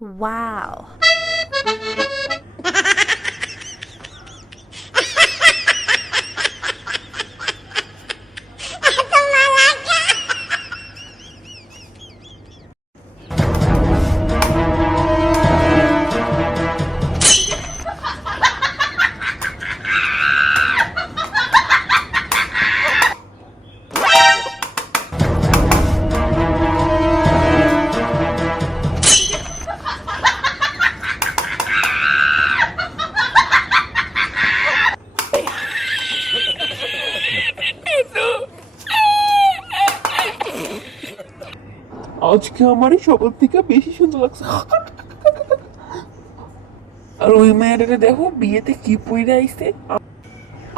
Wow. আজকে আমার সবার থেকে বেশি সুন্দর লাগছে। আর ওই মেয়েটা দেখো বিয়েতে কি পইরা আইছে?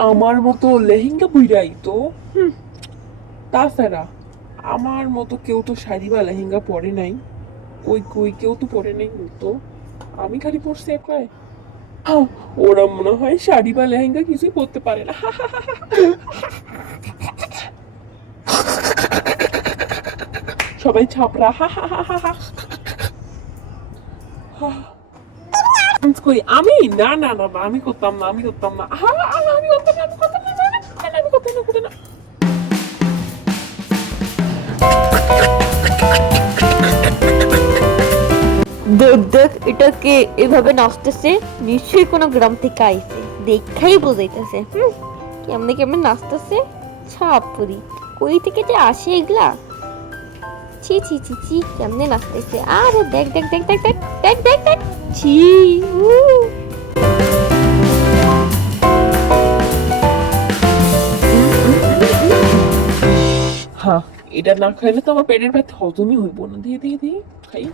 আমার মতো লেহেঙ্গা পইরা আইতো। তাছাড়া আমার মতো কেউ তো শাড়ি বা লেহেঙ্গা পরে নাই। কই কই কেউ তো পরে নাই তো। আমি খালি পরছি একলাই ওরা মনে হয় শাড়ি বা লেহেঙ্গা কিছুই পরতে পারে না। সবাই করি আমি না না না আমি করতাম না, আমি করতাম না। আমি করতাম না দেখ দেখ, এটা কে এভাবে নাচতেছে? নিশ্চয়ই কোনো গ্রাম থেকে আইছে। দেখাই বোঝাইতেছে। কেমনে কেমনে নাচতেছে? ছাপুরি কই থেকে যে আসে এগুলা? ছি ছি ছি ছি, কেমনে নাচতেছে? আরে দেখ দেখ দেখ দেখ দেখ দেখ দেখ দেখ। ছি হ্যাঁ এটা না খাইলে তো আমার পেটের ব্যথা হজমই হইব না। দিয়ে দিয়ে দিয়ে খাই।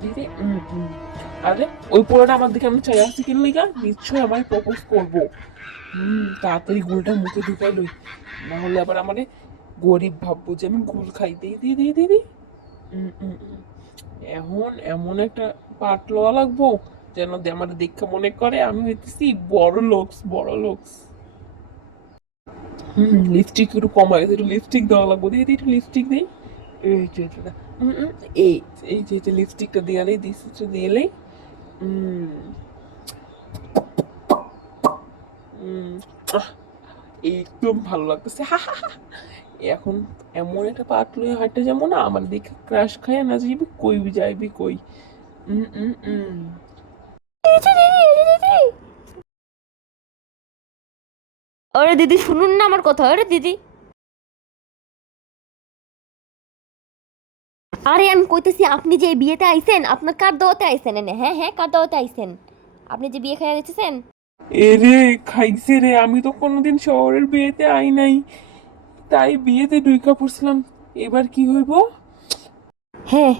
দিয়ে। আরে, ওই পোড়াটা আমার দিকে আমি চাই আসছি কিনলে গা নিশ্চয়ই আমায় প্রপোজ করব। তাড়াতাড়ি গুলটা মুখে ঢুকাই লই। না হলে আবার আমারে গরিব ভাববো যে আমি গুল খাই। দিয়ে দিয়ে দিয়ে দিয়ে দিই উম, উম, উম। এখন এমন একটা পাট লওয়া লাগবো যেন আমার দেখে মনে করে আমি হইতেছি বড় লোকস বড় লোকস। হুম লিপস্টিক একটু কমা গেছে একটু লিপস্টিক দেওয়া লাগবে। দিয়ে দিই একটু লিপস্টিক দিই। এই যে এটা হুম, হুম, এই এই যে লিপস্টিকটা দেয়ালেই দিস দিয়েলেই হুম হুম, আহ, একদম ভালো লাগতেছে। হা, হা, হা। এখন এমন একটা পাট লয়ে হাঁটতে যাব না আমার দেখে ক্রাশ খায় না যাইবি কই যাইবি কই। আরে দিদি শুনুন না আমার কথা আরে দিদি। আরে আমি কইতেছি আপনি যে বিয়েতে আইছেন আপনার কার দাওয়াতে আইছেন এনে? হ্যাঁ হ্যাঁ কার দাওয়াতে আইছেন? আপনি যে বিয়ে খাইয়া দিতেছেন এরে খাইছে রে আমি তো কোনোদিন শহরের বিয়েতে আই নাই। তাই বিয়েতে ডুইকা পড়ছিলাম। এবার কি হইব? হ্যাঁ